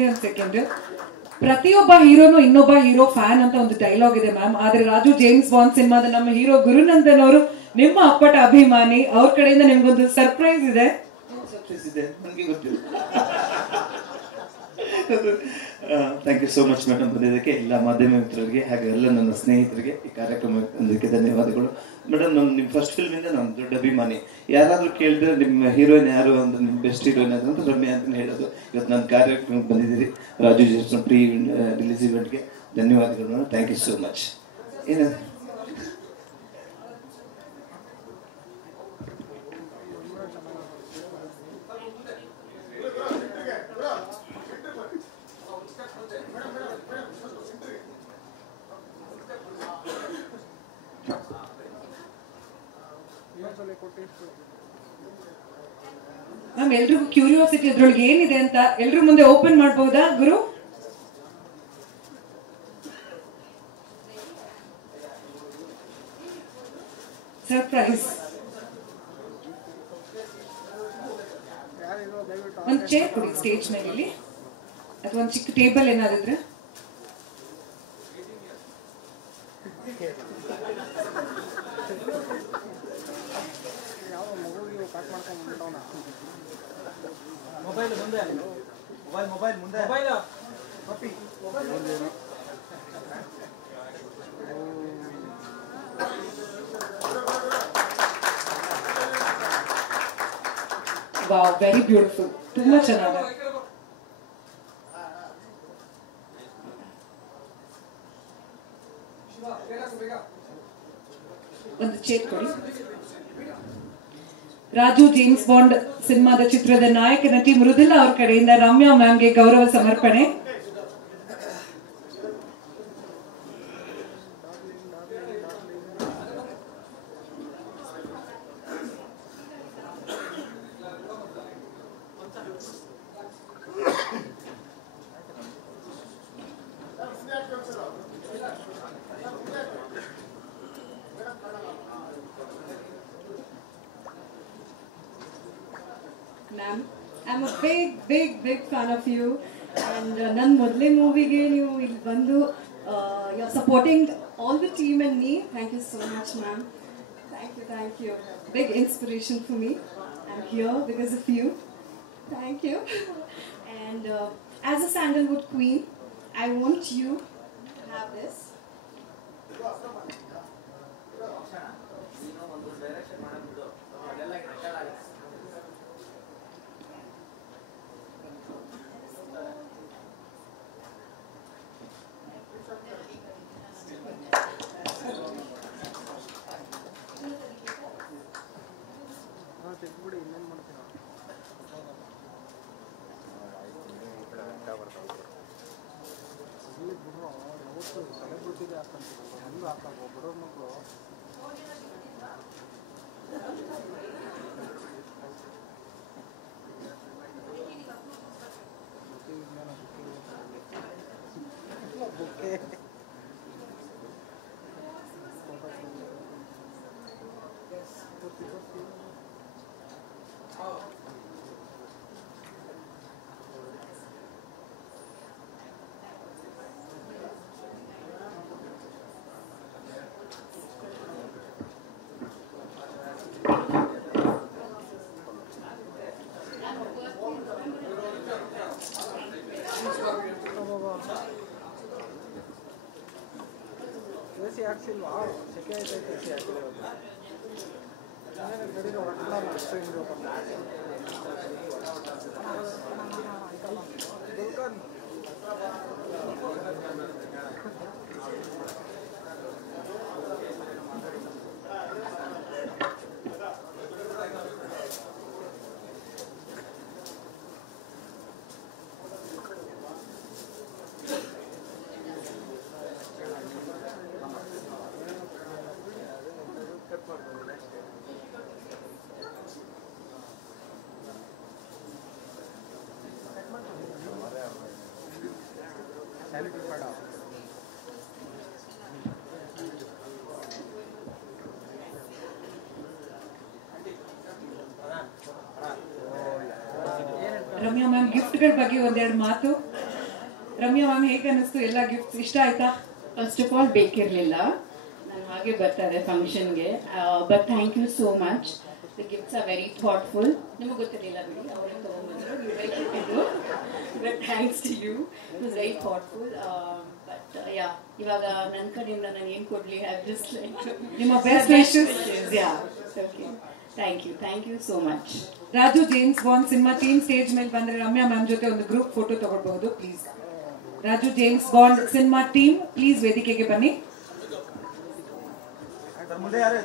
ಒಂದೇ ಒಂದು ಸೆಕೆಂಡ್. ಪ್ರತಿಯೊಬ್ಬ ಹೀರೋನು ಇನ್ನೊಬ್ಬ ಹೀರೋ ಫ್ಯಾನ್ ಅಂತ ಒಂದು ಡೈಲಾಗ್ ಇದೆ ಮ್ಯಾಮ್. ಆದ್ರೆ ರಾಜು ಜೇಮ್ಸ್ ಬಾಂಡ್ ಸಿನಿಮಾದ ನಮ್ಮ ಹೀರೋ ಗುರುನಂದನ್ ಅವರು ನಿಮ್ಮ ಅಪ್ಪಟ ಅಭಿಮಾನಿ. ಅವ್ರ ಕಡೆಯಿಂದ ನಿಮ್ಗೊಂದು ಸರ್ಪ್ರೈಸ್ ಇದೆ. ನನಗೆ ಗೊತ್ತಿಲ್ಲ. Thank you so much madam ಬಂದಿದ್ದಕ್ಕೆ, ಎಲ್ಲ ಮಾಧ್ಯಮ ಮಿತ್ರರಿಗೆ ಹಾಗೆ ಎಲ್ಲ ನನ್ನ ಸ್ನೇಹಿತರಿಗೆ ಈ ಕಾರ್ಯಕ್ರಮಕ್ಕೆ ಧನ್ಯವಾದಗಳು. ಮೇಡಮ್, ನಿಮ್ಮ ಫಸ್ಟ್ ಫಿಲ್ಮಿಂದ ನಾನು ದೊಡ್ಡ ಅಭಿಮಾನಿ. ಯಾರಾದರೂ ಕೇಳಿದ್ರೆ ನಿಮ್ಮ ಹೀರೋಯಿನ್ ಯಾರು ಅಂದ್ರೆ ನಿಮ್ಮ ಬೆಸ್ಟ್ ಹೀರೋಯಿನ್ ಅಂತ ರಮ್ಯಾ ಅಂತ ಹೇಳೋದು. ಇವತ್ತು ನನ್ನ ಕಾರ್ಯಕ್ರಮಕ್ಕೆ ಬಂದಿದ್ದೀರಿ ರಾಜು ಜೇಮ್ಸ್ ಪ್ರೀ ರಿಲೀಸ್ ಇವೆಂಟ್ಗೆ. ಧನ್ಯವಾದಗಳು. Thank you so much. ಏನಾದ್ರು ಮ್ಯಾಮ್, ಎಲ್ರಿಗೂ ಕ್ಯೂರಿಯಾಸಿಟಿ ಅದ್ರೊಳಗೆ ಏನಿದೆ ಅಂತ ಎಲ್ರ ಮುಂದೆ ಓಪನ್ ಮಾಡಬಹುದಾ ಗುರು? ಸರ್ಪ್ರೈಸ್. ಒಂದು ಚೇರ್ ಕೊಡಿ ಸ್ಟೇಜ್ ಮೇಲೆ ಇಲ್ಲಿ, ಅಥವಾ ಒಂದು ಚಿಕ್ಕ ಟೇಬಲ್ ಏನಾದಿದ್ರೆ. ಮೊಬೈಲ್ ಮುಂದೆ, ಮೊಬೈಲ್ ಮುಂದೆ, ಮೊಬೈಲ್ ಕಾಪಿ, ಮೊಬೈಲ್ ಮುಂದೆ. Wow, very beautiful. ತುಂಬಾ ಚೆನ್ನಾಗಿದೆ. ಒಂದು ಚೇರ್ ಕೊಡಿ. ರಾಜು ಜೇಮ್ಸ್ ಬಾಂಡ್ ಸಿನಿಮಾದ ಚಿತ್ರದ ನಾಯಕ ನಟಿ ಮೃದುಲಾ ಅವ್ರ ಕಡೆಯಿಂದ ರಮ್ಯಾ ಮ್ಯಾಮ್ಗೆ ಗೌರವ ಸಮರ್ಪಣೆ. Ma'am, I'm a big fan of you, and ನನ್ನ ಮೊದಲೇ ಮೂವಿಗೆ ನೀವು ಇಲ್ಲಿ ಬಂದು you're supporting all the team and me. Thank you so much, ma'am. Thank you. Big inspiration for me. I'm here because of you. Thank you. And as a Sandalwood queen, I want you to have this. Ramya ma'am gift ಗಿಫ್ಟ್ಗಳ ಬಗ್ಗೆ ಒಂದೆರಡು ಮಾತು. Ramya ma'am ಹೇಗೆ ಅನಿಸ್ತು? ಎಲ್ಲ gifts ಇಷ್ಟ ಆಯ್ತಾ? First of all ಬೇಕಿರಲಿಲ್ಲ, ನಾನು ಹಾಗೆ ಬರ್ತಾರೆ ಫಂಕ್ಷನ್ಗೆ. But thank you so much. The gifts are very thoughtful. ನಿಮಗೆ ಗೊತ್ತಿರಲಿಲ್ಲ ಬಿಡಿ, ಅವರೇ ತೊಗೊಂಡ್ಬಂದರು, ನೀವೇ ಕೊಟ್ಟಿದ್ದು. But thanks to you, it was very thoughtful. But yeah, ಇವಾಗ ನನ್ನ ಕಡೆಯಿಂದ ನಾನು ಏನು ಕೊಡಲಿ, ಐ ಜಸ್ಟ್ ಲೈಕ್ ನಿಮ್ಮ best wishes. Yeah, okay, thank you so much. Raju James Bond cinema team stage ಮೇಲೆ ಬಂದ್ರೆ ರಮ್ಯಾ ಮ್ಯಾಮ್ ಜೊತೆ ಒಂದು ಗ್ರೂಪ್ ಫೋಟೋ ತಗೊಳ್ಬಹುದು please. Raju James Bond cinema team please ವೇದಿಕೆಗೆ ಬನ್ನಿ. ಮುಂದೆ ಯಾರು